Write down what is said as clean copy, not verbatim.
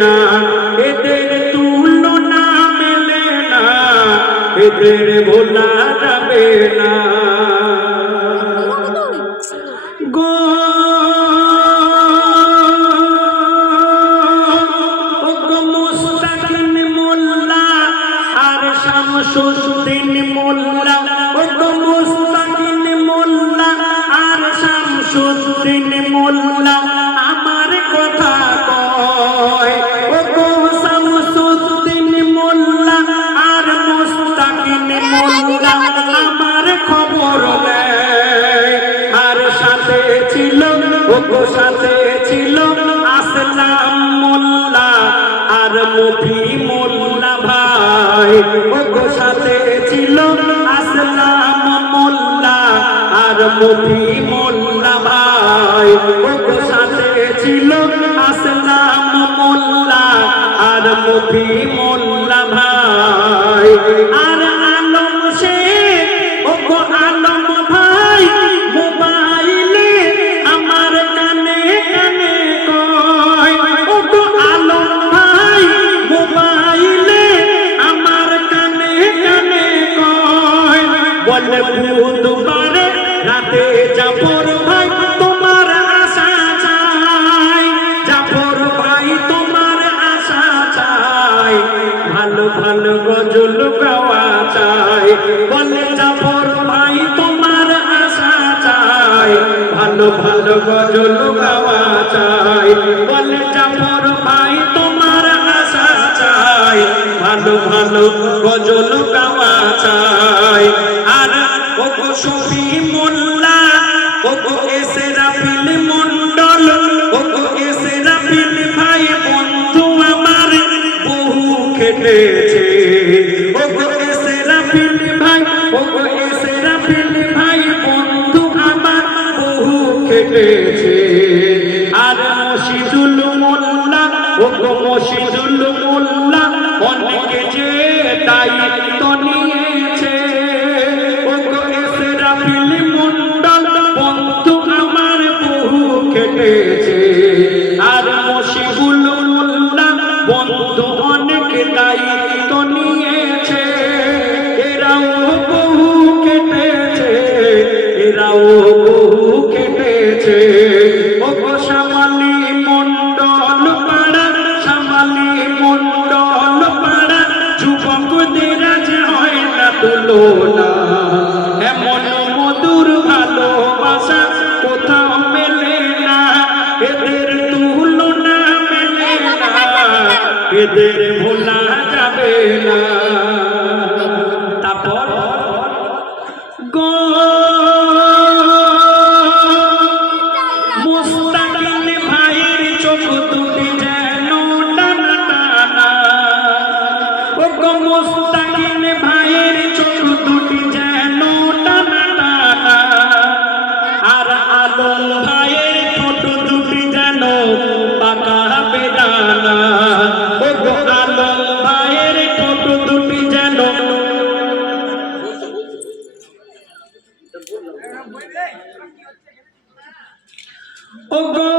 না, এদের তুলনা মেলে না, এদের ভোলা যাবে না গো। মুস্তাকিন মোল্লা আর শামসুদ্দিন মোল্লা, মুস্তাকিন মোল্লা আর শামসুদ্দিন মোল্লা আমার কথা কয়। শামসুদ্দিন মোল্লা আর মুস্তাকিন মোল্লা আমার খবর নেয়। আর সাথে ছিল সাথে ছিল আসলাম মোল্লা আর মফি মোল্লা ভাই। সাথে ছিল আসলাম মোল্লা আর মফি মোল্লা ভাই। সাথে ছিল আসলাম মোল্লা আর মফি মোল্লা ভাই। আর আলম শেখ আলম ভাই মোবাইলে আমার কানে কানে কয়। আলম ভাই মোবাইলে আমার কানে কানে কয়। বলে বুধবারে রাতে জাফর ভাই তোমার আশা চাই, জাফর ভাই তোমার আশা চাই, ভালো ভালো গজল গাওয়া চাই। বলে জাফর ভাই তোমার আশা চাই, ভালো ভালো গজল গাওয়া চাই। বলে জাফর ভাই তোমার আশা চাই, ভালো ভালো গজল গাওয়া চাই। আর শফি মোল্লা এসে রাফিল মন্ডল, এসে রাফিল ভাই বন্ধু আমার বহু খেটেছে। এসে রাফিল ভাই এসে রাফিল ভাই বন্ধু আমার বহু খেটেছে। আর মশিদুল মোল্লা মশিদুল মোল্লা অনেকে যে দায়িত্ব নিয়েছে। এসে রাফিল মন্ডল বন্ধু আমার বহু খেটেছে। আর মশিদুল মোল্লা বন্ধু অনেক দায়িত্ব নিয়েছে। এরাও বহু খেটেছে, এরাও বহু খেটেছে। শ্যামালি মন্ডল পাড়া, শ্যামালি মন্ডল পাড়া যুবকদের আজ হয় না তুলনা। এমন মধুর ভালোবাসা কোথাও মেলে না, এদের তুলনা মেলে না, এদের ভোলা যাবে না। তারপর মুস্তাকিন ভাইয়ের চোখ দুটি যেন টানা টানা। মুস্তাকিন ভাইয়ের চোখ দুটি যেন টানা টানা। আর আলম ভাইয়ের ঠোঁট দুটি যেন পাকা বেদানা। আলম ভাইয়ের ঠোঁট দুটি যেন ও গো